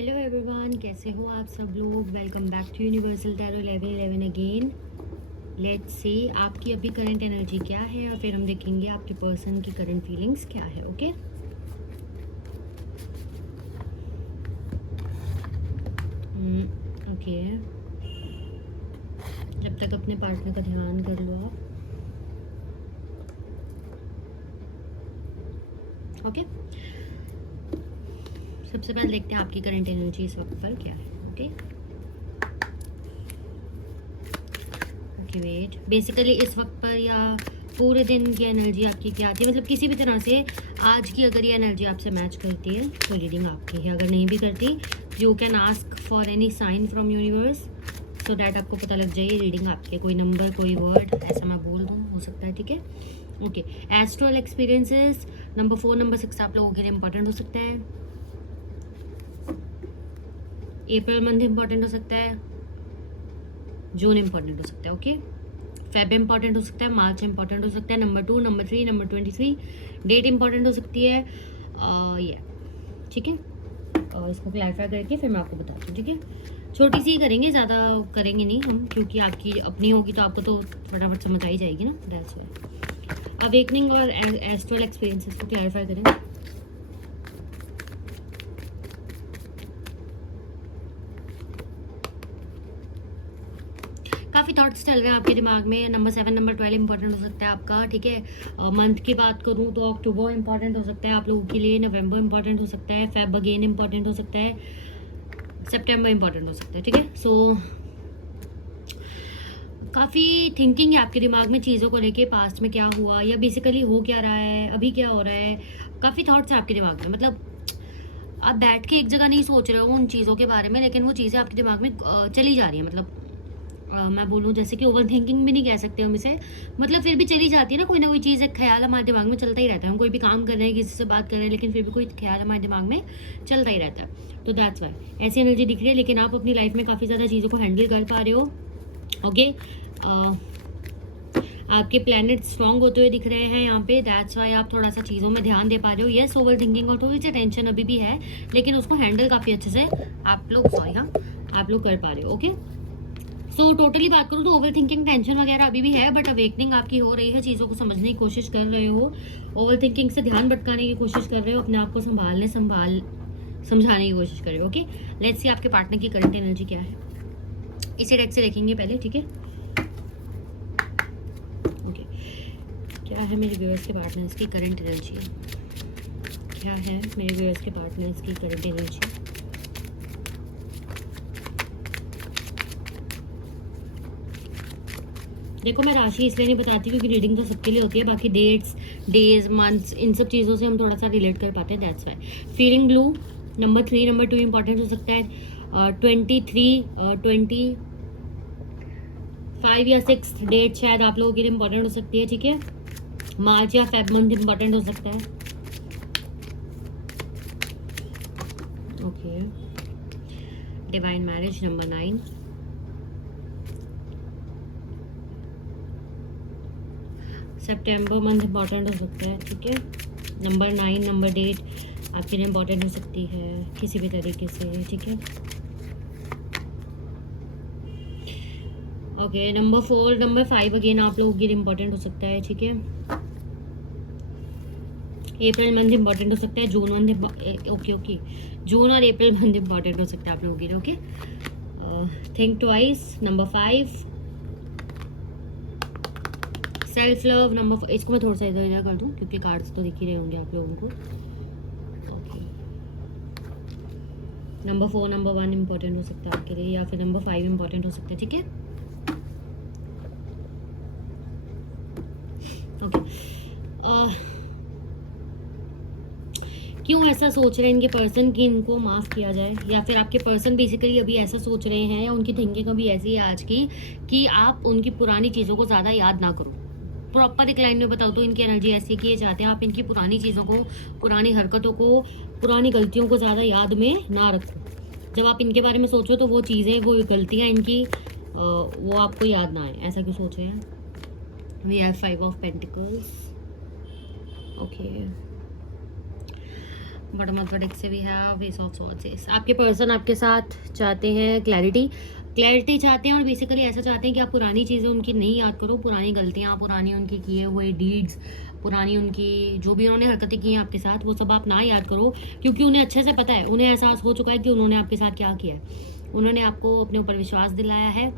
Hello everyone, कैसे हो आप सब लोग। Welcome back to universal tarot 1111 again. Let's see आपकी अभी करंट एनर्जी क्या है और फिर हम देखेंगे आपके पर्सन की करंट फीलिंग्स क्या है। ओके ओके, जब तक अपने पार्टनर का ध्यान कर लो आप। ओके, सबसे पहले देखते हैं आपकी करंट एनर्जी इस वक्त पर क्या है। ओके ओके वेट, बेसिकली इस वक्त पर या पूरे दिन की एनर्जी आपकी क्या आती है, मतलब किसी भी तरह से आज की अगर ये एनर्जी आपसे मैच करती है तो रीडिंग आपकी है। अगर नहीं भी करती, you can ask for any sign from universe so that आपको पता लग जाए रीडिंग आपकी है। कोई नंबर, कोई वर्ड ऐसा मैं बोल दूँ, हो सकता है। ठीक है, okay. Astral experiences number 4, number 6 आप लोगों के लिए इंपॉर्टेंट हो सकता है। अप्रैल मंथ इंपॉर्टेंट हो सकता है, जून इंपॉर्टेंट हो सकता है। ओके, फेब इंपॉर्टेंट हो सकता है, मार्च इंपॉर्टेंट हो सकता है, number 2, number 3, number 23 date important हो सकती है। ये ठीक है, इसको क्लैरिफाई करके फिर मैं आपको बताती हूँ। ठीक है, छोटी सी ही करेंगे, ज़्यादा करेंगे नहीं हम, क्योंकि आपकी अपनी होगी तो आपको तो फटाफट समझ आ ही जाएगी ना। दैट्स व्हाई अवेकनिंग और एस्ट्रल एक्सपीरियंसेस को क्लैरिफाई करें। काफ़ी थॉट्स चल रहे हैं आपके दिमाग में। नंबर 7, नंबर 12 इंपॉर्टेंट हो सकता है आपका। ठीक है, मंथ की बात करूँ तो अक्टूबर इंपॉर्टेंट हो सकता है आप लोगों के लिए, नवंबर इंपॉर्टेंट हो सकता है, फेब अगेन इंपॉर्टेंट हो सकता है, सितंबर इंपॉर्टेंट हो सकता है। ठीक है, सो काफ़ी थिंकिंग है आपके दिमाग में चीज़ों को लेके, पास्ट में क्या हुआ या बेसिकली हो क्या रहा है, अभी क्या हो रहा है। काफ़ी थॉट्स हैं आपके दिमाग में, मतलब आप बैठ के एक जगह नहीं सोच रहे हो उन चीज़ों के बारे में, लेकिन वो चीज़ें आपके दिमाग में चली जा रही हैं। मतलब मैं बोलूँ जैसे कि ओवर थिंकिंग भी नहीं कह सकते हम इसे, मतलब फिर भी चली जाती है ना, कोई ना कोई चीज़, एक ख्याल हमारे दिमाग में चलता ही रहता है। हम कोई भी काम कर रहे हैं, किसी से बात कर रहे हैं, लेकिन फिर भी कोई ख्याल हमारे दिमाग में चलता ही रहता है। तो दैट्स वाई ऐसी एनर्जी दिख रही है, लेकिन आप अपनी लाइफ में काफ़ी ज़्यादा चीज़ों को हैंडल कर पा रहे हो। ओके, आपके प्लैनेट स्ट्रॉन्ग होते हुए दिख रहे हैं यहाँ पे। दैट्स वाई आप थोड़ा सा चीज़ों में ध्यान दे पा रहे हो। येस, ओवर थिंकिंग और थोड़ी सी टेंशन अभी भी है, लेकिन उसको हैंडल काफ़ी अच्छे से आप लोग आप लोग कर पा रहे हो। ओके, सो टोटली बात करूँ तो ओवर थिंकिंग, टेंशन वगैरह अभी भी है, बट अवेकनिंग आपकी हो रही है। चीज़ों को समझने की कोशिश कर रहे हो, ओवर थिंकिंग से ध्यान भटकाने की कोशिश कर रहे हो, अपने आप को समझाने की कोशिश कर रहे हो। ओके, लेट्स सी आपके पार्टनर की करंट एनर्जी क्या है, इसी डेक से देखेंगे पहले। ठीक है, ओके, क्या है मेरे व्यूअर्स के पार्टनर्स की करंट एनर्जी, क्या है मेरे व्यूअर्स के पार्टनर्स की करंट एनर्जी। देखो, मैं राशि इसलिए नहीं बताती क्योंकि रीडिंग तो सबके लिए होती है, बाकी डेट्स, डेज, मंथ्स, इन सब चीज़ों से हम थोड़ा सा रिलेट कर पाते हैं। That's why feeling blue number 3, number 2 important हो सकता है। 23, 25 या 6 डेट शायद आप लोगों के लिए इंपॉर्टेंट हो सकती है। ठीक है, मार्च या फेब मंथ इंपॉर्टेंट हो सकता है। ओके, डिवाइन मैरिज नंबर 9, सितंबर मंथ इंपॉर्टेंट हो सकता है। ठीक है, नंबर 9, नंबर डेट आपके लिए इंपॉर्टेंट हो सकती है किसी भी तरीके से। ठीक है, ओके, नंबर 4, नंबर 5 अगेन आप लोगों के लिए इंपॉर्टेंट हो सकता है। ठीक है, अप्रैल मंथ इंपॉर्टेंट हो सकता है, जून मंथ, ओके, जून और अप्रैल मंथ इंपॉर्टेंट हो सकता है आप लोगों के लिए। Okay, think twice number 5, self love number, इसको मैं थोड़ा सा इधर इधर कर दूँ क्योंकि कार्ड्स तो दिख ही रहे होंगे आप लोगों को। ओके, नंबर 4, नंबर 1 इंपॉर्टेंट हो सकता है आपके लिए, या फिर नंबर 5 इंपॉर्टेंट हो सकता है। ठीक है, ओके, क्यों ऐसा सोच रहे हैं इनके पर्सन कि इनको माफ़ किया जाए, या फिर आपके पर्सन बेसिकली अभी ऐसा सोच रहे हैं, या उनकी थिंकिंग अभी ऐसी है आज की कि आप उनकी पुरानी चीज़ों को ज़्यादा याद ना करो। प्रॉपर एक लाइन में बताओ तो इनकी एनर्जी ऐसी है कि ये चाहते हैं आप इनकी पुरानी चीज़ों को, पुरानी हरकतों को, पुरानी गलतियों को ज़्यादा याद में ना रखो। जब आप इनके बारे में सोचो तो वो चीज़ें, वो गलतियाँ इनकी वो आपको याद ना आए। ऐसा क्यों सोच रहे हैं। We have 5 of pentacles. Okay, bottom of the deck से भी है एस ऑफ स्वॉर्ड्स। आपके पर्सन आपके साथ चाहते हैं क्लैरिटी चाहते हैं, और बेसिकली ऐसा चाहते हैं कि आप पुरानी चीज़ें उनकी नहीं याद करो, पुरानी गलतियाँ, पुरानी उनके किए हुए डीड्स, पुरानी उनकी जो भी उन्होंने हरकतें की हैं आपके साथ, वो सब आप ना याद करो, क्योंकि उन्हें अच्छे से पता है, उन्हें एहसास हो चुका है कि उन्होंने आपके साथ क्या किया है। उन्होंने आपको अपने ऊपर विश्वास दिलाया है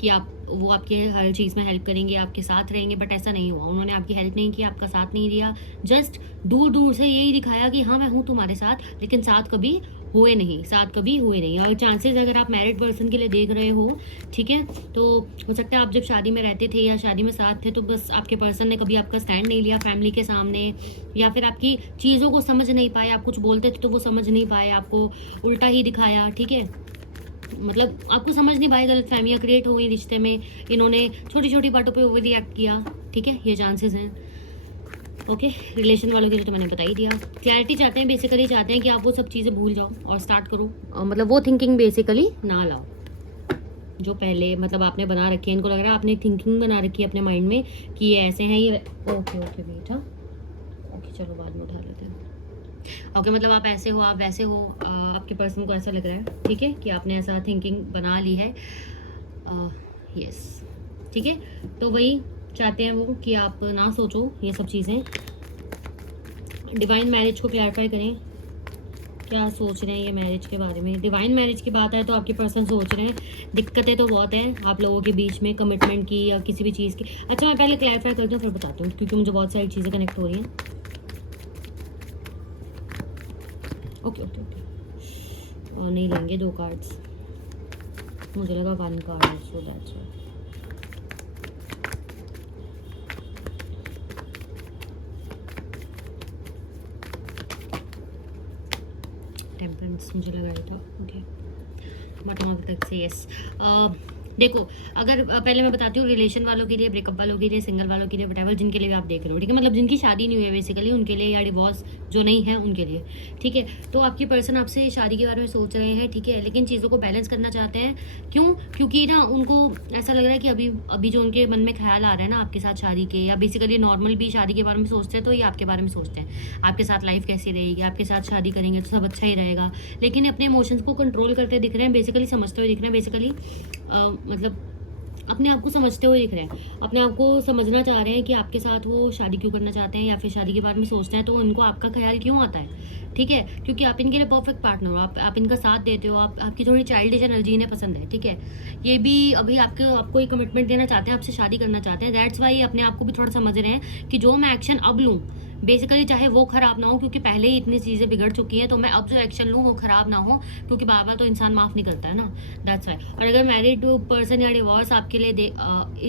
कि वो आपके हर चीज़ में हेल्प करेंगे, आपके साथ रहेंगे, बट ऐसा नहीं हुआ। उन्होंने आपकी हेल्प नहीं की, आपका साथ नहीं दिया, जस्ट दूर दूर से यही दिखाया कि हाँ मैं हूँ तुम्हारे साथ, लेकिन साथ कभी हुए नहीं। और चांसेस अगर आप मैरिड पर्सन के लिए देख रहे हो, ठीक है, तो हो सकता है आप जब शादी में रहते थे या शादी में साथ थे, तो बस आपके पर्सन ने कभी आपका स्टैंड नहीं लिया फैमिली के सामने, या फिर आपकी चीज़ों को समझ नहीं पाए। आप कुछ बोलते थे तो वो समझ नहीं पाए, आपको उल्टा ही दिखाया, ठीक है, मतलब आपको समझ नहीं पाए, गलत फहमियाँ क्रिएट हो गई रिश्ते में, इन्होंने छोटी छोटी बातों पे ओवर रिएक्ट किया, ठीक है, ये चांसेस हैं। ओके, रिलेशन वालों के लिए तो मैंने बता ही दिया। क्लैरिटी चाहते हैं, बेसिकली चाहते हैं कि आप वो सब चीज़ें भूल जाओ और स्टार्ट करो, मतलब वो थिंकिंग बेसिकली ना लाओ जो पहले मतलब आपने बना रखी है। इनको लग रहा है आपने थिंकिंग बना रखी है अपने माइंड में कि ये ऐसे हैं, ये ओके वेट, हाँ ओके चलो बाद में उठा लेते हैं। ओके, मतलब आप ऐसे हो, आप वैसे हो, आपके पर्सन को ऐसा लग रहा है, ठीक है, कि आपने ऐसा थिंकिंग बना ली है। यस, ठीक है, तो वही चाहते हैं वो कि आप ना सोचो ये सब चीज़ें। डिवाइन मैरिज को क्लैरिफाई करें, क्या सोच रहे हैं ये मैरिज के बारे में। डिवाइन मैरिज की बात है तो आपके पर्सन सोच रहे हैं, दिक्कतें तो बहुत हैं आप लोगों के बीच में, कमिटमेंट की या किसी भी चीज़ की। अच्छा, मैं पहले क्लैरिफाई करती हूँ फिर बताती हूँ, क्योंकि मुझे बहुत सारी चीज़ें कनेक्ट हो रही हैं। ओके और नहीं लेंगे 2 कार्ड्स, मुझे लगा 1 card, so that's why. Temperance मुझे लगा रहा था। Okay, bottom of the deck से यस। देखो, अगर पहले मैं बताती हूँ, रिलेशन वालों के लिए, ब्रेकअप वालों के लिए, सिंगल वालों के लिए, वटेवर जिनके लिए भी आप देख रहे हो, ठीक है, मतलब जिनकी शादी नहीं हुई है बेसिकली उनके लिए, या डिवोर्स जो नहीं है उनके लिए, ठीक है, तो आपकी पर्सन आपसे शादी के बारे में सोच रहे हैं, ठीक है, लेकिन चीज़ों को बैलेंस करना चाहते हैं। क्यों? क्योंकि ना उनको ऐसा लग रहा है कि अभी जो उनके मन में ख्याल आ रहा है ना आपके साथ शादी के, या बेसिकली नॉर्मल भी शादी के बारे में सोचते हैं, तो ये आपके बारे में सोचते हैं, आपके साथ लाइफ कैसी रहेगी, आपके साथ शादी करेंगे तो सब अच्छा ही रहेगा, लेकिन अपने इमोशंस को कंट्रोल करते दिख रहे हैं, बेसिकली समझते हुए दिख रहे हैं, बेसिकली मतलब अपने आप को समझते हुए दिख रहे हैं, अपने आप को समझना चाह रहे हैं कि आपके साथ वो शादी क्यों करना चाहते हैं, या फिर शादी के बारे में सोचते हैं तो उनको आपका ख्याल क्यों आता है, ठीक है, क्योंकि आप इनके लिए परफेक्ट पार्टनर हो, आप इनका साथ देते हो, आपकी थोड़ी चाइल्डिश एनर्जी इन्हें पसंद है, ठीक है, ये भी अभी आपको एक कमिटमेंट देना चाहते हैं, आपसे शादी करना चाहते हैं, दैट्स वाई अपने आप को भी थोड़ा समझ रहे हैं कि जो मैं एक्शन अब लूँ, बेसिकली चाहे वो ख़राब ना हो, क्योंकि पहले ही इतनी चीज़ें बिगड़ चुकी है, तो मैं अब जो एक्शन लूँ वो ख़राब ना हो, क्योंकि बार बार तो इंसान माफ़ नहीं करता है ना, दैट्स वाई। और अगर मैरिड पर्सन या डिवोर्स आपके लिए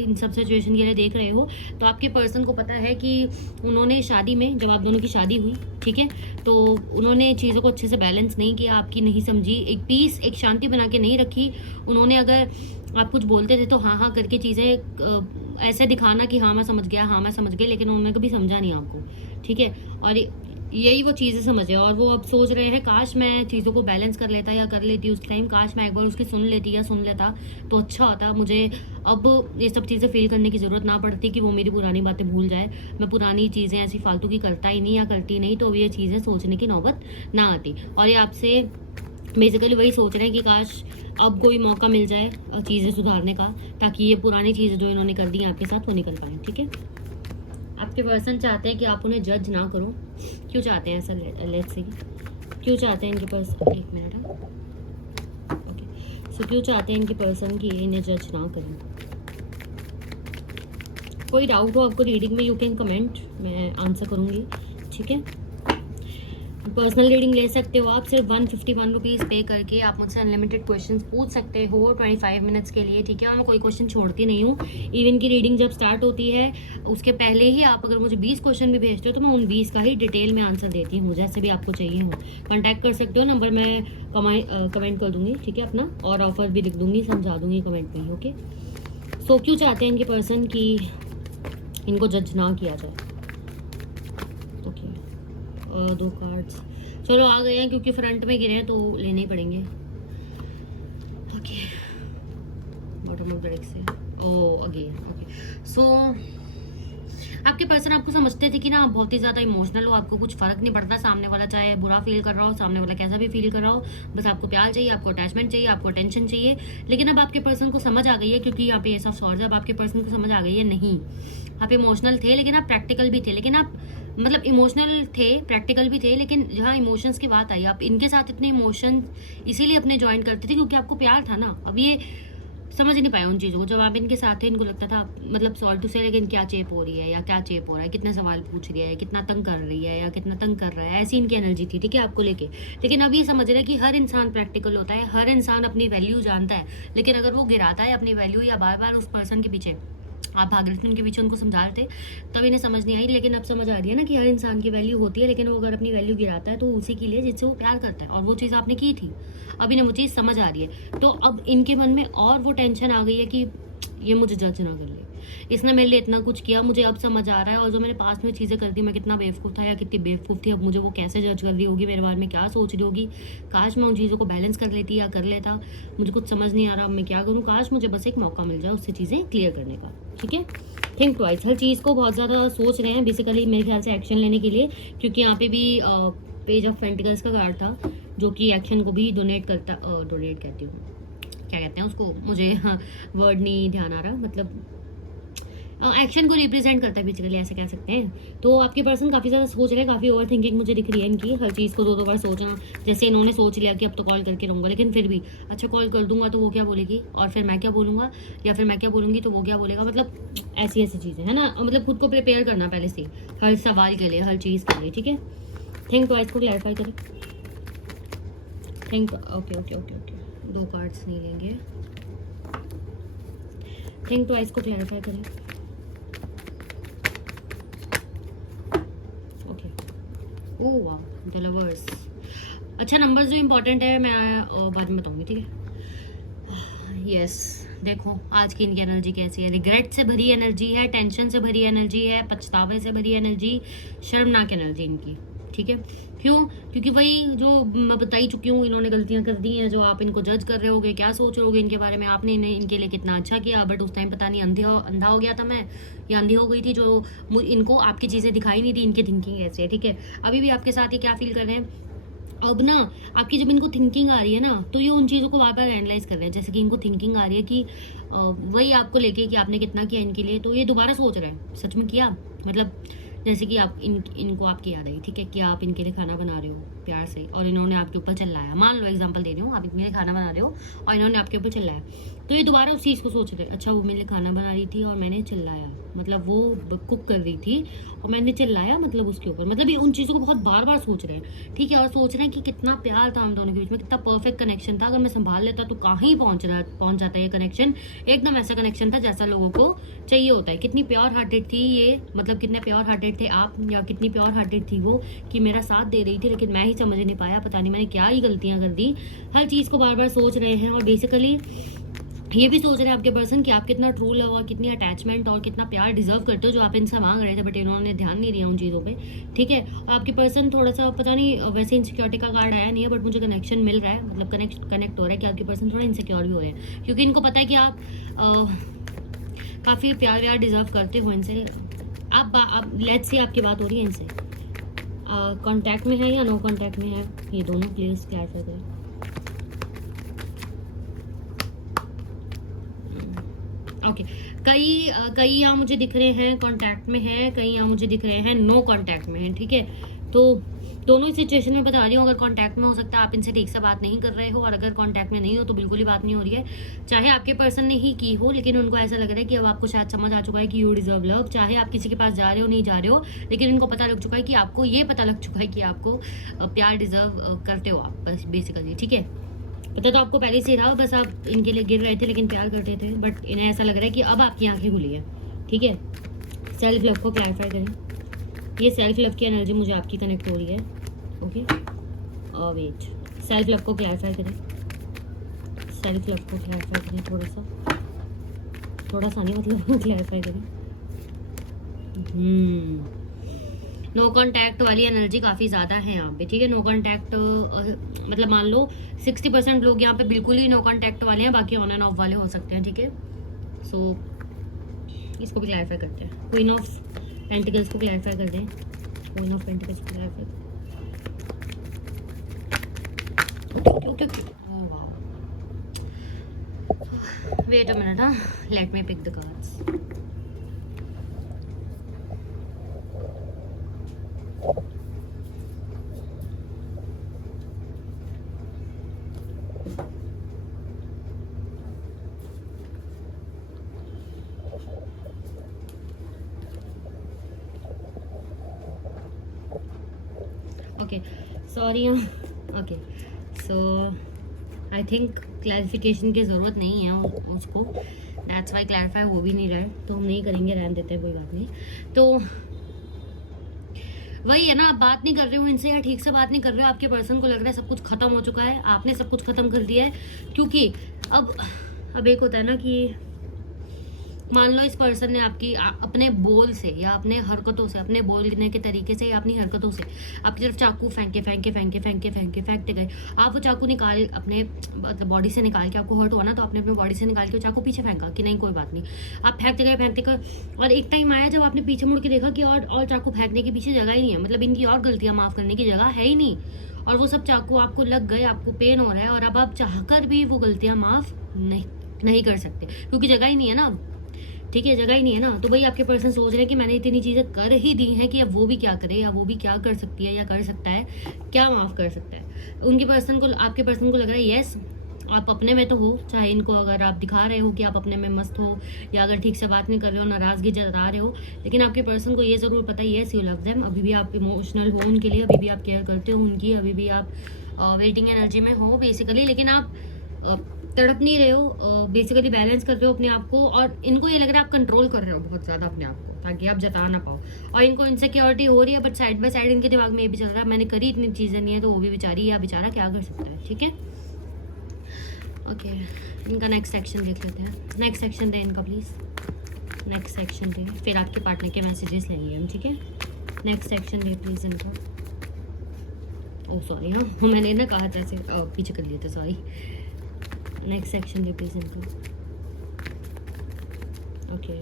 इन सब सिचुएशन के लिए देख रहे हो, तो आपके पर्सन को पता है कि उन्होंने शादी में, जब आप दोनों की शादी हुई, ठीक है, तो उन्होंने चीज़ों को अच्छे से बैलेंस नहीं किया, आपकी नहीं समझी, एक पीस, एक शांति बना के नहीं रखी। उन्होंने अगर आप कुछ बोलते थे तो हाँ करके चीज़ें ऐसे दिखाना कि हाँ मैं समझ गया, लेकिन उन्होंने कभी समझा नहीं आपको, ठीक है, और यही वो चीज़ें समझे, और वो अब सोच रहे हैं काश मैं चीज़ों को बैलेंस कर लेता या कर लेती उस टाइम, काश मैं एक बार उसकी सुन लेती या सुन लेता तो अच्छा होता, मुझे अब ये सब चीज़ें फील करने की ज़रूरत ना पड़ती कि वो मेरी पुरानी बातें भूल जाए, मैं पुरानी चीज़ें ऐसी फालतू की करता ही नहीं या करती नहीं, तो ये चीज़ें सोचने की नौबत ना आती। और ये आपसे बेसिकली वही सोच रहे हैं कि काश अब कोई मौका मिल जाए चीज़ें सुधारने का, ताकि ये पुरानी चीज़ें जो इन्होंने कर दी हैं आपके साथ वो निकल पाएँ, ठीक है। आपके पर्सन चाहते हैं कि आप उन्हें जज ना करो। क्यों चाहते हैं ऐसा, लेट्स सी, क्यों चाहते हैं इनके पर्सन, एक मिनट है, ओके, सो क्यों चाहते हैं इनके पर्सन कि इन्हें जज ना करें। कोई डाउट हो आपको रीडिंग में, यू कैन कमेंट, मैं आंसर करूँगी, ठीक है। पर्सनल रीडिंग ले सकते हो आप, सिर्फ 151 रुपीज़ पे करके आप मुझसे अनलिमिटेड क्वेश्चंस पूछ सकते हो 25 मिनट्स के लिए, ठीक है, और मैं कोई क्वेश्चन छोड़ती नहीं हूँ। इवन की रीडिंग जब स्टार्ट होती है उसके पहले ही आप अगर मुझे 20 क्वेश्चन भी भेजते हो तो मैं उन 20 का ही डिटेल में आंसर देती हूँ, जैसे भी आपको चाहिए हो। कॉन्टैक्ट कर सकते हो, नंबर मैं कमेंट कर दूँगी, ठीक है अपना, और ऑफर भी लिख दूँगी, समझा दूँगी कमेंट में ही, ओके। सो क्यों चाहते हैं इनके पर्सन कि इनको जज ना किया जाए। ओके, 2 कार्ड्स चलो आ गए हैं, क्योंकि फ्रंट में गिरे हैं तो लेने ही पड़ेंगे। Okay, bottom of the deck से, ओ अगेन, ओके, सो आपके पर्सन आपको समझते थे कि ना आप बहुत ही ज़्यादा इमोशनल हो, आपको कुछ फ़र्क नहीं पड़ता सामने वाला चाहे बुरा फील कर रहा हो, सामने वाला कैसा भी फील कर रहा हो, बस आपको प्यार चाहिए, आपको अटैचमेंट चाहिए, आपको अटेंशन चाहिए। लेकिन अब आपके पर्सन को समझ आ गई है, क्योंकि यहाँ पे ये सब सॉर्ट्स, अब आपके पर्सन को समझ आ गई है नहीं, आप इमोशनल थे लेकिन आप प्रैक्टिकल भी थे, लेकिन आप मतलब इमोशनल थे, प्रैक्टिकल भी थे, लेकिन जहाँ इमोशंस की बात आई, आप इनके साथ इतने इमोशन इसीलिए अपने ज्वाइन करते थे क्योंकि आपको प्यार था ना। अब ये समझ नहीं पाया उन चीज़ों को, जब आप इनके साथ थे इनको लगता था मतलब सॉल्ट टू से, लेकिन क्या चेप हो रही है या क्या चेप हो रहा है, कितने सवाल पूछ रही है, कितना तंग कर रही है या कितना तंग कर रहा है, ऐसी इनकी एनर्जी थी, ठीक है, आपको लेके। लेकिन अब ये समझ रहे हैं कि हर इंसान प्रैक्टिकल होता है, हर इंसान अपनी वैल्यू जानता है, लेकिन अगर वो गिराता है अपनी वैल्यू या बार बार उस पर्सन के पीछे आप भाग रहे थे, उनके पीछे उनको समझा रहे थे, तब इन्हें समझ नहीं आई। लेकिन अब समझ आ रही है ना कि हर इंसान की वैल्यू होती है, लेकिन वो अगर अपनी वैल्यू गिराता है तो उसी के लिए जिससे वो प्यार करता है, और वो चीज़ आपने की थी, अब इन्हें वो चीज़ समझ आ रही है। तो अब इनके मन में और वो टेंशन आ गई है कि ये मुझे जज ना कर ले, इसने मेरे लिए इतना कुछ किया, मुझे अब समझ आ रहा है, और जो मैंने पास्ट में चीज़ें कर दी, मैं कितना बेवकूफ़ था या कितनी बेवकूफ़ थी, अब मुझे वो कैसे जज कर रही होगी, मेरे बारे में क्या सोच रही होगी। काश मैं उन चीज़ों को बैलेंस कर लेती या कर लेता, मुझे कुछ समझ नहीं आ रहा अब मैं क्या करूँ। काश मुझे बस एक मौका मिल जाए उससे चीज़ें क्लियर करने का, ठीक है। थिंक ट्वाइस, हर चीज़ को बहुत ज़्यादा सोच रहे हैं बेसिकली मेरे ख्याल से एक्शन लेने के लिए, क्योंकि यहाँ पे भी पेज ऑफ पेंटिकल्स का कार्ड था जो कि एक्शन को भी डोनेट करता, डोनेट कहती हूँ, क्या कहते हैं उसको, मुझे हाँ वर्ड नहीं ध्यान आ रहा, मतलब एक्शन को रिप्रेजेंट करता है बेसिकली, ऐसे कह सकते हैं। तो आपके पर्सन काफ़ी ज़्यादा सोच रहे हैं, काफ़ी ओवर थिंकिंग मुझे दिख रही है इनकी, हर चीज़ को दो दो बार सोचना। जैसे इन्होंने सोच लिया कि अब तो कॉल करके रहूँगा, लेकिन फिर भी अच्छा कॉल कर दूंगा तो वो क्या बोलेगी, और फिर मैं क्या बोलूँगा, या फिर मैं क्या बोलूँगी तो वो क्या बोलेगा, मतलब ऐसी ऐसी चीज़ें है ना, मतलब खुद को प्रिपेयर करना पहले से हर सवाल के लिए, हर चीज़ के लिए, ठीक है। थिंक ट्वाइस को क्लैरिफाई करें। Think okay okay okay okay, दो कार्ड्स नहीं लेंगे। थिंक ट्वाइस को क्लैरिफाई करें। ओह वाह, द लवर्स। अच्छा, नंबर्स जो इंपॉर्टेंट है मैं बाद में बताऊंगी, ठीक है। यस, देखो आज की इनकी एनर्जी कैसी है, रिग्रेट से भरी एनर्जी है, टेंशन से भरी एनर्जी है, पछतावे से भरी एनर्जी, शर्मनाक एनर्जी इनकी, ठीक है। क्यों? क्योंकि वही जो मैं बता ही चुकी हूँ, इन्होंने गलतियाँ कर दी हैं, जो आप इनको जज कर रहे होगे, क्या सोच रहे होगे इनके बारे में, आपने इन्हें इनके लिए कितना अच्छा किया, बट उस टाइम पता नहीं अंधा हो गया था मैं, या अंधी हो गई थी, जो इनको आपकी चीज़ें दिखाई नहीं थी, इनकी थिंकिंग ऐसे है, ठीक है। अभी भी आपके साथ ये क्या फील कर रहे हैं, अब ना आपकी जब इनको थिंकिंग आ रही है ना, तो ये उन चीज़ों को बार बार एनालाइज कर रहे हैं। जैसे कि इनको थिंकिंग आ रही है कि वही आपको लेके कि आपने कितना किया इनके लिए, तो ये दोबारा सोच रहे हैं सच में किया, मतलब जैसे कि आप इनको आपकी याद आई, ठीक है, कि आप इनके लिए खाना बना रहे हो प्यार से, और इन्होंने आपके ऊपर चिल्लाया, मान लो एग्जांपल दे रही हूँ, आप इनके लिए खाना बना रहे हो और इन्होंने आपके ऊपर चिल्लाया, तो ये दोबारा उस चीज़ को सोच रहे हैं, अच्छा वो मेरे लिए खाना बना रही थी और मैंने चिल्लाया, मतलब वो कुक कर रही थी और मैंने चिल्लाया, मतलब उसके ऊपर, मतलब ये उन चीज़ों को बहुत बार बार सोच रहे हैं, ठीक है। और सोच रहे हैं कि कितना प्यार था हम दोनों के बीच में, कितना परफेक्ट कनेक्शन था, अगर मैं संभाल लेता तो कहाँ ही पहुँच जाता है ये कनेक्शन, एकदम ऐसा कनेक्शन था जैसा लोगों को चाहिए होता है। कितनी प्योर हार्टेड थी ये, मतलब कितने प्योर हार्टेड थे आप, या कितनी प्योर हार्टेड थी वो कि मेरा साथ दे रही थी, लेकिन मैं ही समझ नहीं पाया, पता नहीं मैंने क्या ही गलतियाँ कर दी। हर चीज़ को बार बार सोच रहे हैं, और बेसिकली ये भी सोच रहे हैं आपके पर्सन कि आप कितना ट्रू लव और कितनी अटैचमेंट और कितना प्यार डिजर्व करते हो, जो आप इनसे मांग रहे थे, बट इन्होंने ध्यान नहीं दिया उन चीज़ों पे, ठीक है। और आपके पर्सन थोड़ा सा पता नहीं, वैसे इनसिक्योरिटी का कार्ड आया नहीं है, बट मुझे कनेक्शन मिल रहा है, मतलब कनेक्ट हो रहा है कि आपके पर्सन थोड़ा इनसिक्योर भी हो रहे हैं, क्योंकि इनको पता है कि आप काफ़ी प्यार व्यार डिजर्व करते हो इनसे। आप लेट्स से आपकी बात हो रही है इनसे, कांटेक्ट में है या नो कांटेक्ट में है, ये दोनों प्लीज़ क्लैरिफाई करें। ओके, कई यहाँ मुझे दिख रहे हैं कांटेक्ट में है, कई यहाँ मुझे दिख रहे हैं नो कांटेक्ट में है, ठीक है। तो दोनों ही सिचुएशन में बता रही हूँ, अगर कांटेक्ट में हो सकता है आप इनसे ठीक से बात नहीं कर रहे हो, और अगर कांटेक्ट में नहीं हो तो बिल्कुल ही बात नहीं हो रही है, चाहे आपके पर्सन ने ही की हो, लेकिन उनको ऐसा लग रहा है कि अब आपको शायद समझ आ चुका है कि यू डिजर्व लव, चाहे आप किसी के पास जा रहे हो नहीं जा रहे हो, लेकिन इनको पता लग चुका है कि आपको ये पता लग चुका है कि आपको प्यार डिजर्व करते हो आप, बस बेसिकली, ठीक है। पता तो आपको पहले से रहा, बस आप इनके लिए गिर रहे थे लेकिन प्यार करते थे, बट इन्हें ऐसा लग रहा है कि अब आपकी आंखें खुली है, ठीक है। सेल्फ लव को क्लैरिफाई करें, ये सेल्फ लव की एनर्जी मुझे आपकी कनेक्ट हो रही है, ओके। वेट, सेल्फ लव को क्लैरिफाई करें, सेल्फ लव को क्लैरिफाई करें, थोड़ा सा नहीं, मतलब क्लैरिफाई करें। नो कॉन्टैक्ट वाली एनर्जी काफ़ी ज़्यादा है यहाँ पे, ठीक है। नो कॉन्टैक्ट मतलब मान लो 60% लोग यहाँ पे बिल्कुल ही नो कॉन्टैक्ट वाले हैं, बाकी ऑन एंड ऑफ वाले हो सकते हैं, ठीक है। सो इसको भी क्लैरिफाई करते हैं। क्वीन ऑफ पेंटिकल्स को क्लैरिफाई कर दें, क्वीन ऑफ पेंटिकल्स को clarify. Okay okay okay, oh wow, wait a minute, हाँ, let me pick the cards. Okay sorry, okay so I think clarification की ज़रूरत नहीं है उसको, दैट्स वाई क्लैरिफाई हो भी नहीं रहा है, तो हम नहीं करेंगे, रहने देते हैं, कोई बात नहीं। तो वही है ना, आप बात नहीं कर रहे हो इनसे या ठीक से बात नहीं कर रहे हो, आपके पर्सन को लग रहा है सब कुछ खत्म हो चुका है, आपने सब कुछ खत्म कर दिया है। क्योंकि अब एक होता है ना कि मान लो इस पर्सन ने आपकी अपने बोल से या अपने हरकतों से, अपने बोलने के तरीके से या अपनी हरकतों से आपकी तरफ चाकू फेंकते गए। आप वो चाकू निकाल अपने मतलब बॉडी से निकाल के, आपको हर्ट हुआ ना तो आपने अपने बॉडी से निकाल के चाकू पीछे फेंका कि नहीं कोई बात नहीं, आप फेंकते गए। और एक टाइम आया जब आपने पीछे मुड़ के देखा कि और चाकू फेंकने के पीछे जगह ही नहीं है, मतलब इनकी और गलतियाँ माफ़ करने की जगह है ही नहीं, और वो सब चाकू आपको लग गए, आपको पेन हो रहा है, और अब आप चाहकर भी वो गलतियाँ माफ़ नहीं कर सकते क्योंकि जगह ही नहीं है ना अब। ठीक है, जगह ही नहीं है ना, तो भाई आपके पर्सन सोच रहे हैं कि मैंने इतनी चीज़ें कर ही दी हैं कि अब वो भी क्या करे, या वो भी क्या कर सकती है या कर सकता है, क्या माफ़ कर सकता है। उनके पर्सन को, आपके पर्सन को लग रहा है यस आप अपने में तो हो, चाहे इनको अगर आप दिखा रहे हो कि आप अपने में मस्त हो, या अगर ठीक से बात नहीं कर रहे हो, नाराज़गी जता रहे हो, लेकिन आपके पर्सन को ये ज़रूर पता है यस यू लव देम, अभी भी आप इमोशनल हो उनके लिए, अभी भी आप केयर करते हो उनकी, अभी भी आप वेटिंग एनर्जी में हो बेसिकली, लेकिन आप तड़प नहीं रहे हो, बेसिकली बैलेंस कर रहे हो अपने आप को, और इनको ये लग रहा है आप कंट्रोल कर रहे हो बहुत ज़्यादा अपने आप को ताकि आप जता ना पाओ, और इनको इनसिक्योरिटी हो रही है, बट साइड बाय साइड इनके दिमाग में ये भी चल रहा है मैंने करी इतनी चीज़ें नहीं है तो वो भी बेचारी या बेचारा क्या कर सकता है। ठीक है, ओके, इनका नेक्स्ट सेक्शन देख लेते हैं। नेक्स्ट सेक्शन दे इनका प्लीज़, नेक्स्ट सेक्शन दे, फिर आपके पार्टनर के मैसेजेस लेंगे हम। ठीक है, नेक्स्ट सेक्शन दे प्लीज़ इनका। ओह सॉरी, हाँ मैंने ना कहा जैसे पीछे कर लिए थे, sorry. Next section they please इनको। ओके,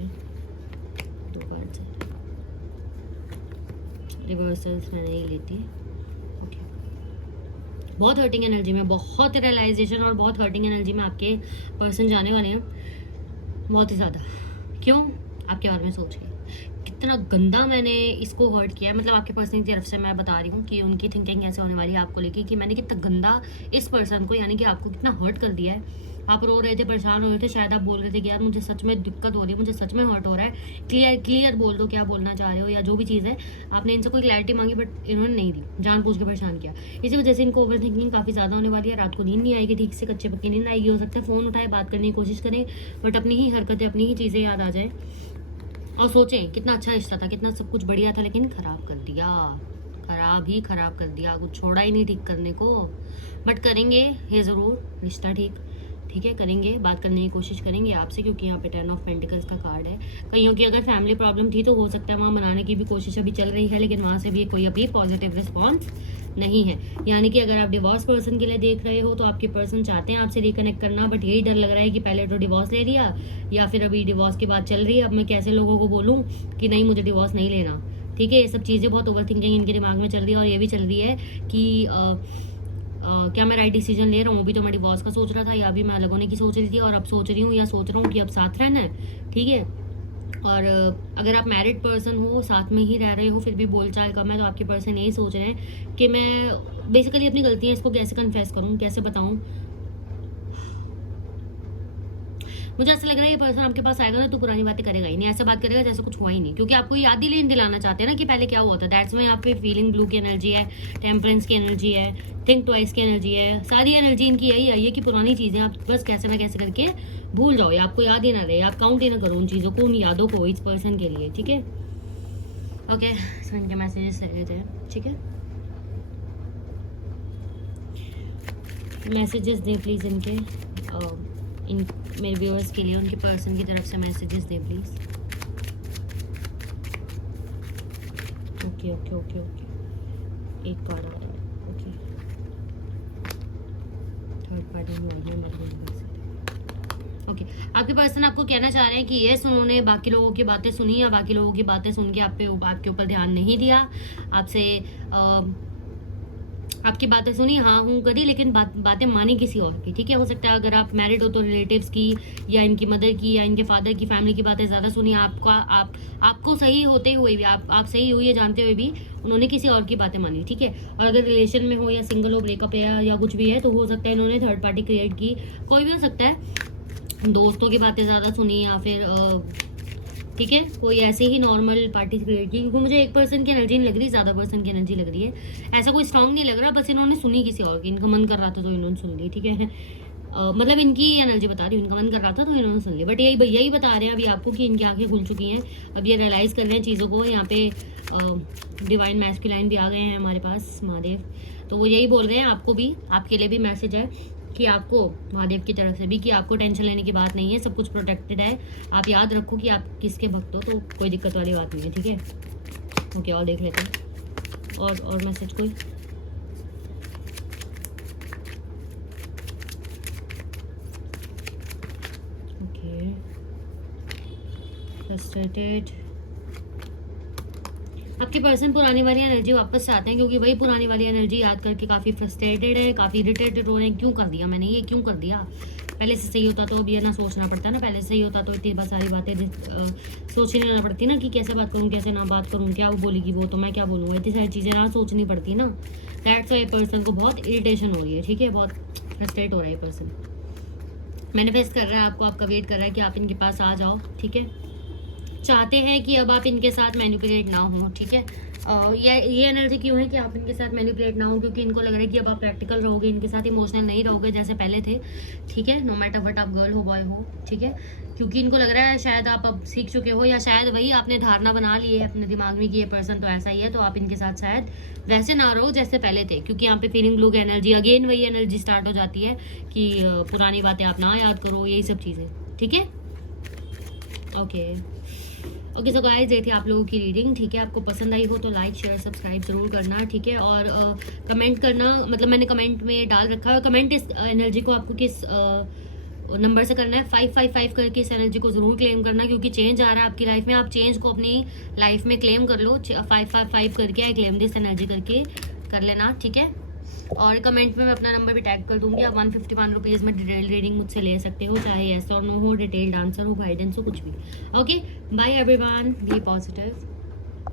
2 कार्ड्स है, रिवर्सल्स मैंने ही लेती है। ओके, बहुत हर्टिंग एनर्जी में, बहुत रियलाइजेशन और बहुत हर्टिंग एनर्जी में आपके पर्सन जाने वाले हैं, बहुत ही ज़्यादा। क्यों? आपके बारे में सोच के कितना गंदा मैंने इसको हर्ट किया है, मतलब आपके पर्सन की तरफ से मैं बता रही हूँ कि उनकी थिंकिंग कैसे होने वाली है आपको लेके, कि मैंने कितना गंदा इस पर्सन को, यानी कि आपको कितना हर्ट कर दिया है। आप रो रहे थे, परेशान हो रहे थे, शायद आप बोल रहे थे कि यार मुझे सच में दिक्कत हो रही है, मुझे सच में हर्ट हो रहा है, क्लियर बोल दो क्या बोलना चाह रहे हो, या जो भी चीज़ है आपने इनसे कोई क्लैरिटी मांगी बट इन्होंने नहीं दी, जानबूझ के परेशान किया। इसी वजह से इनको ओवर थिंकिंग काफ़ी ज़्यादा होने वाली है, रात को नींद नहीं आएगी ठीक से, कच्चे पक्की नींद आएगी, हो सकता है फ़ोन उठाए बात करने की कोशिश करें बट अपनी ही हरकतें, अपनी ही चीज़ें याद आ जाए, और सोचें कितना अच्छा रिश्ता था, कितना सब कुछ बढ़िया था, लेकिन ख़राब कर दिया, ख़राब कर दिया, कुछ छोड़ा ही नहीं ठीक करने को। बट करेंगे ये ज़रूर रिश्ता ठीक है, करेंगे, बात करने की कोशिश करेंगे आपसे, क्योंकि यहाँ पे 10 ऑफ पेंटिकल्स का कार्ड है। कईयों की अगर फैमिली प्रॉब्लम थी तो हो सकता है वहाँ मनाने की भी कोशिश अभी चल रही है, लेकिन वहाँ से भी कोई अभी पॉजिटिव रिस्पॉन्स नहीं है। यानी कि अगर आप डिवोर्स पर्सन के लिए देख रहे हो तो आपके पर्सन चाहते हैं आपसे रिकनेक्ट करना, बट यही डर लग रहा है कि पहले तो डिवोर्स ले लिया, या फिर अभी डिवोर्स की बात चल रही है, अब मैं कैसे लोगों को बोलूँ कि नहीं मुझे डिवोर्स नहीं लेना। ठीक है, ये सब चीज़ें बहुत ओवर थिंकिंग इनके दिमाग में चल रही है, और ये भी चल रही है कि क्या मैं राइट डिसीजन ले रहा हूँ, अभी तो मैं डिवोर्स का सोच रहा था, या अभी मैं अलग होने की सोच रही थी, और अब सोच रही हूँ या सोच रहा हूँ कि अब साथ रहना है। ठीक है, और अगर आप मैरिड पर्सन हो, साथ में ही रह रहे हो, फिर भी बोलचाल कम है, तो आपके पर्सन यही सोच रहे हैं कि मैं बेसिकली अपनी गलतियाँ इसको कैसे कन्फेस करूँ, कैसे बताऊँ। मुझे ऐसा लग रहा है ये पर्सन आपके पास आएगा ना तो पुरानी बातें करेगा ही नहीं, ऐसा बात करेगा जैसे कुछ हुआ ही नहीं, क्योंकि आपको याद ही दिलाना चाहते हैं ना कि पहले क्या हुआ था। दैट्स में यहाँ पे फीलिंग ब्लू की एनर्जी है, टेम्परेंस की एनर्जी है, थिंक ट्वाइस की एनर्जी है, सारी एनर्जी इनकी यही आई है कि पुरानी चीज़ें आप बस कैसे ना कैसे करके भूल जाओ, या आपको याद ही ना रहे, आप काउंट ही ना करो उन चीज़ों को, उन यादों को इस पर्सन के लिए। ठीक है, ओके, सो इनके मैसेजेस ले लेते हैं। ठीक है, मैसेजेस दें प्लीज़ इनके, इन मेरे व्यूअर्स के लिए, उनके पर्सन की तरफ से messages they please. Okay okay okay okay, एक कार्ड आ रहा है। ओके, थर्ड पार्टी में ओके, आपके पर्सन आपको कहना चाह रहे हैं कि यस उन्होंने बाकी लोगों की बातें सुनी या बाकी लोगों की बातें सुन के आपके ऊपर ध्यान नहीं दिया, आपसे आपकी बातें सुनी, हाँ हूँ करी, लेकिन बातें मानी किसी और की। ठीक है, हो सकता है अगर आप मैरिड हो तो रिलेटिव्स की या इनकी मदर की या इनके फादर की फैमिली की बातें ज़्यादा सुनी। आपको सही होते हुए भी, आप सही हो ये जानते हुए भी उन्होंने किसी और की बातें मानी। ठीक है, और अगर रिलेशन में हो या सिंगल हो, ब्रेकअप है या कुछ भी है, तो हो सकता है इन्होंने थर्ड पार्टी क्रिएट की, कोई भी हो सकता है, दोस्तों की बातें ज़्यादा सुनी या फिर ठीक है कोई ऐसे ही नॉर्मल पार्टी क्रिएट की। क्योंकि मुझे एक पर्सन की एनर्जी नहीं लग रही, ज़्यादा पर्सन की एनर्जी लग रही है। ऐसा कोई स्ट्रांग नहीं लग रहा, बस इन्होंने सुनी किसी और की, इनका मन कर रहा था तो इन्होंने सुन ली। ठीक है, मतलब इनकी एनर्जी बता रही हूँ, इनका मन कर रहा था तो इन्होंने सुन ली। बट यही भैया ही बता रहे हैं अभी आपको कि इनकी आंखें खुल चुकी हैं, अब ये रियलाइज़ कर रहे हैं चीज़ों को। यहाँ पे डिवाइन मैस्कुलाइन भी आ गए हैं हमारे पास, महादेव, तो वो यही बोल रहे हैं आपको भी, आपके लिए भी मैसेज है कि आपको महादेव की तरफ से भी कि आपको टेंशन लेने की बात नहीं है, सब कुछ प्रोटेक्टेड है। आप याद रखो कि आप किसके भक्त हो, तो कोई दिक्कत वाली बात नहीं है। ठीक है, ओके, और देख लेते हैं और मैसेज कोई। ओके, फ्रस्ट्रेटेड, आपके पर्सन पुरानी वाली एनर्जी वापस से आते हैं, क्योंकि वही पुरानी वाली एनर्जी याद करके काफ़ी फ्रस्ट्रेटेड है, काफ़ी इरिटेटेड हो रहे हैं। क्यों कर दिया मैंने ये, क्यों कर दिया, पहले से सही होता तो अब ये ना सोचना पड़ता ना, पहले से सही होता तो इतनी सारी बातें सोचनी ना पड़ती ना, कि कैसे बात करूँ कैसे ना बात करूँ, क्या वो बोलेगी वो तो मैं क्या बोलूँगा, इतनी सारी चीज़ें ना सोचनी पड़ती ना। दैट्स वाई पर्सन को बहुत इरिटेशन हो रही है। ठीक है, बहुत फ्रस्ट्रेट हो रहा है पर्सन, मैनिफेस्ट कर रहा है आपको, आपका वेट कर रहा है कि आप इनके पास आ जाओ। ठीक है, चाहते हैं कि अब आप इनके साथ मैनिपुलेट ना हो। ठीक है, ये एनर्जी क्यों है कि आप इनके साथ मैनिपुलेट ना हो, क्योंकि इनको लग रहा है कि अब आप प्रैक्टिकल रहोगे, इनके साथ इमोशनल नहीं रहोगे जैसे पहले थे। ठीक है, नो मैटर व्हाट, आप गर्ल हो बॉय हो। ठीक है, क्योंकि इनको लग रहा है शायद आप अब सीख चुके हो, या शायद वही आपने धारणा बना ली है अपने दिमाग में कि ये पर्सन तो ऐसा ही है, तो आप इनके साथ शायद वैसे ना रहो जैसे पहले थे। क्योंकि यहाँ पे फीलिंग ब्लू की एनर्जी, अगेन वही एनर्जी स्टार्ट हो जाती है कि पुरानी बातें आप ना याद करो, यही सब चीज़ें। ठीक है, ओके सो गाइस, ये थी आप लोगों की रीडिंग। ठीक है, आपको पसंद आई हो तो लाइक शेयर सब्सक्राइब ज़रूर करना। ठीक है, और कमेंट करना, मतलब मैंने कमेंट में डाल रखा है, कमेंट इस एनर्जी को आपको किस नंबर से करना है, 555 करके इस एनर्जी को ज़रूर क्लेम करना, क्योंकि चेंज आ रहा है आपकी लाइफ में। आप चेंज को अपनी लाइफ में क्लेम कर लो, 555 करके आई क्लेम दिस एनर्जी करके कर लेना। ठीक है, और कमेंट में मैं अपना नंबर भी टैग कर दूंगी। आप 151 रुपीज़ में डिटेल रीडिंग मुझसे ले सकते हो, चाहे येस और नो हो, डिटेल्ड आंसर हो, गाइडेंस हो, कुछ भी। Okay, bye everyone, be positive.